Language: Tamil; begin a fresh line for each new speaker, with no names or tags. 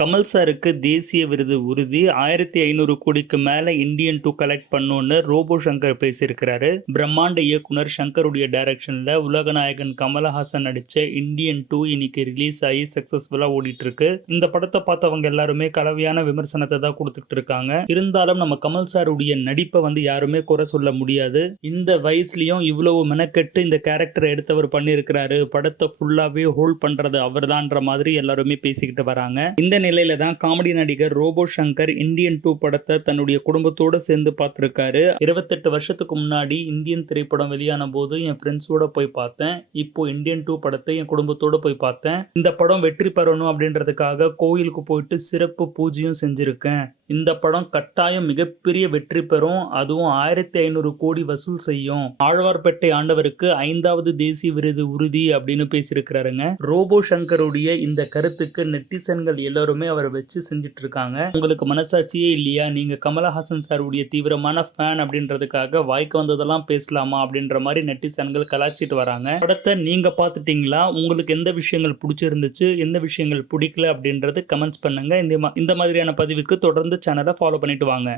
கமல் சாருக்கு தேசிய விருது உறுதி. ஆயிரத்தி ஐநூறு கோடிக்கு மேல இந்தியன் டூ கலெக்ட் பண்ணோன்னு ரோபோ சங்கர் பேசியிருக்கிறாரு. பிரம்மாண்ட இயக்குனர் சங்கருடைய டைரக்ஷன்ல உலகநாயகன் கமலஹாசன் நடிச்ச இந்தியன் டூ இன்னைக்கு ரிலீஸ் ஆகி சக்சஸ்ஃபுல்லா ஓடிட்டு இருக்கு இந்த படத்தை பார்த்தவங்க எல்லாருமே கலவையான விமர்சனத்தை தான் கொடுத்துட்டு இருக்காங்க இருந்தாலும் நம்ம கமல் சாருடைய நடிப்பை வந்து யாருமே குறை சொல்ல முடியாது. இந்த வயசுலயும் இவ்வளவு மெனக்கெட்டு இந்த கேரக்டரை எடுத்தவர் பண்ணியிருக்கிறாரு. படத்தை ஃபுல்லாவே ஹோல்ட் பண்றது அவர்தான்ற மாதிரி எல்லாருமே பேசிக்கிட்டு வராங்க. இந்த நிலையில தான் காமெடி நடிகர் ரோபோ சங்கர் இந்தியன் டூ படத்தை தன்னுடைய குடும்பத்தோடு சேர்ந்து பார்த்துருக்காரு. இருபத்தெட்டு வருஷத்துக்கு முன்னாடி இந்தியன் திரைப்படம் வெளியான போது என் ஃப்ரெண்ட்ஸோட போய் பார்த்தேன். இப்போ இந்தியன் டூ படத்தை என் குடும்பத்தோட போய் பார்த்தேன். இந்த படம் வெற்றி பெறணும் அப்படின்றதுக்காக கோயிலுக்கு போயிட்டு சிறப்பு பூஜையும் செஞ்சிருக்கேன். இந்த படம் கட்டாயம் மிகப்பெரிய வெற்றி பெறும். அதுவும் ஆயிரத்தி ஐநூறு கோடி வசூல் செய்யும். ஆழ்வார்பேட்டை ஆண்டவருக்கு ஐந்தாவது தேசிய விருது உறுதி அப்படின்னு பேசியிருக்கிறாருங்க. ரோபோ சங்கருடைய இந்த கருத்துக்கு நெட்டிசன்கள் எல்லாரும் அவரை வச்சு செஞ்சுட்டு இருக்காங்க உங்களுக்கு மனசாட்சியே இல்லையா? நீங்கள் கமலஹாசன் சாருடைய தீவிரமான ஃபேன் அப்படின்றதுக்காக வாய்க்கு வந்ததெல்லாம் பேசலாமா? அப்படின்ற மாதிரி நெட்டிசன்கள் கலாச்சிட்டு வராங்க. படத்தை நீங்கள் பார்த்துட்டீங்களா? உங்களுக்கு எந்த விஷயங்கள் பிடிச்சிருந்துச்சு? எந்த விஷயங்கள் பிடிக்கல? அப்படின்றது கமெண்ட்ஸ் பண்ணுங்கள் இந்த மா- இந்த மாதிரியான பதிவுக்கு தொடர்ந்து சேனலை ஃபாலோ பண்ணிட்டு வாங்க.